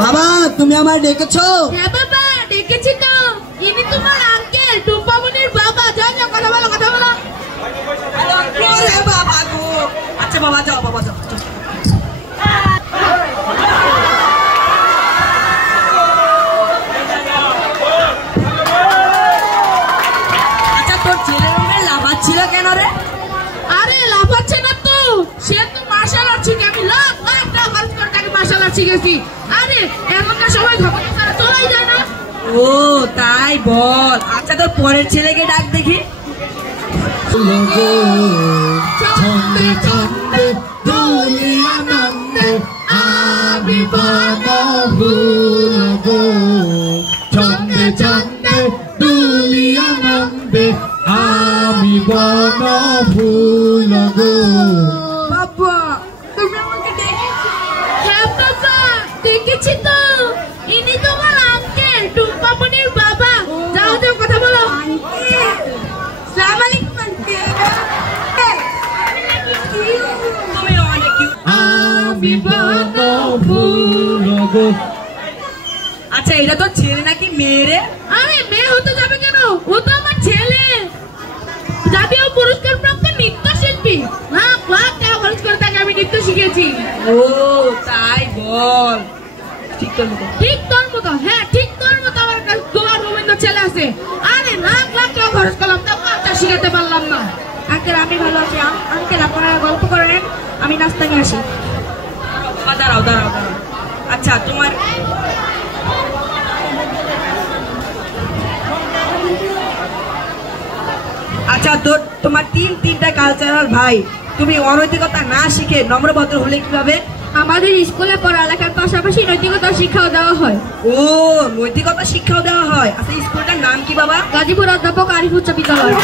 বাবা তুমি আমায় ডেকেছো? হ্যাঁ বাবা ডেকেছি তো, ইনি তোমার আঙ্কেল টুম্পামনির বাবা। যাও যাও কথা বলো কথা বলো। আরে বাবা গো, আচ্ছা বাবা যাও, বাবা যাও। আচ্ছা তোর ছেলের রুমে লাফাচ্ছিল কেন রে? আরে লাফাচ্ছে না তো, সে তো মার্শাল আর্ট শিখে, আমি লাখ লাখ টাকা খরচ করে তাকে মার্শাল আর্ট শিখেছি। আরে এখনকার সময় ধপাকা ছাড়া চলাই যায় না। ও তাই বল। আচ্ছা তোর পরের ছেলেকে ডাক দেখি। ছন্দে ছন্দে দোলে আনন্দে আমি বনভূল গো, ছন্দে ছন্দে দোলে আনন্দে আমি বনভূল গো। বাবা তুমি আমাকে ডেকেছো? হ্যাঁ বাবা ডেকেছি তো, ইনি তোমার আঙ্কেল টুম্পামনির বাবা। যাও যাও কথা বলো। আসসালামু আলাইকুম আঙ্কেল। তুমি অনেক কিউট। আমি বনভূল গো। আচ্ছা এটা তোর ছেলে নাকি মেয়ে রে? আরে মেয়ে হতে যাবে কেন, ও তো আমার ছেলে। জাতীয় পুরস্কার প্রাপ্ত নৃত্যশিল্পী, লাখ লাখ টাকা খরচ করে তাকে আমি নৃত্য শিখেছি। ও তাই বল। ঠিক তোর মতো। ঠিক তোর মতো, হ্যাঁ ঠিক তোর মতো আমার কাছে তোমার রবীন্দ্র ছেলে আছে। আরে লাখ লাখ টাকা খরচ করলাম তা কাজটা শিখাতে পারলাম না। আঙ্কেল আমি ভালো আছি। আঙ্কেল আপনারা গল্প করেন, আমি নাস্তা নিয়ে আসি। দাঁড়াও দাঁড়াও দাঁড়াও। আচ্ছা তোমার আচ্ছা তোমার তিনটা কালচারাল ভাই, তুমি অনৈতিকতা না শিখে নম্রভদ্র হলে কিভাবে? আমাদের স্কুলে পড়ালেখার পাশাপাশি নৈতিকতা শিক্ষাও দেওয়া হয়। ও নৈতিকতা শিক্ষাও দেওয়া হয়। আচ্ছা স্কুলটার নাম কি বাবা? গাজীপুর অধ্যাপক আরিফ উচ্চ বিদ্যালয়।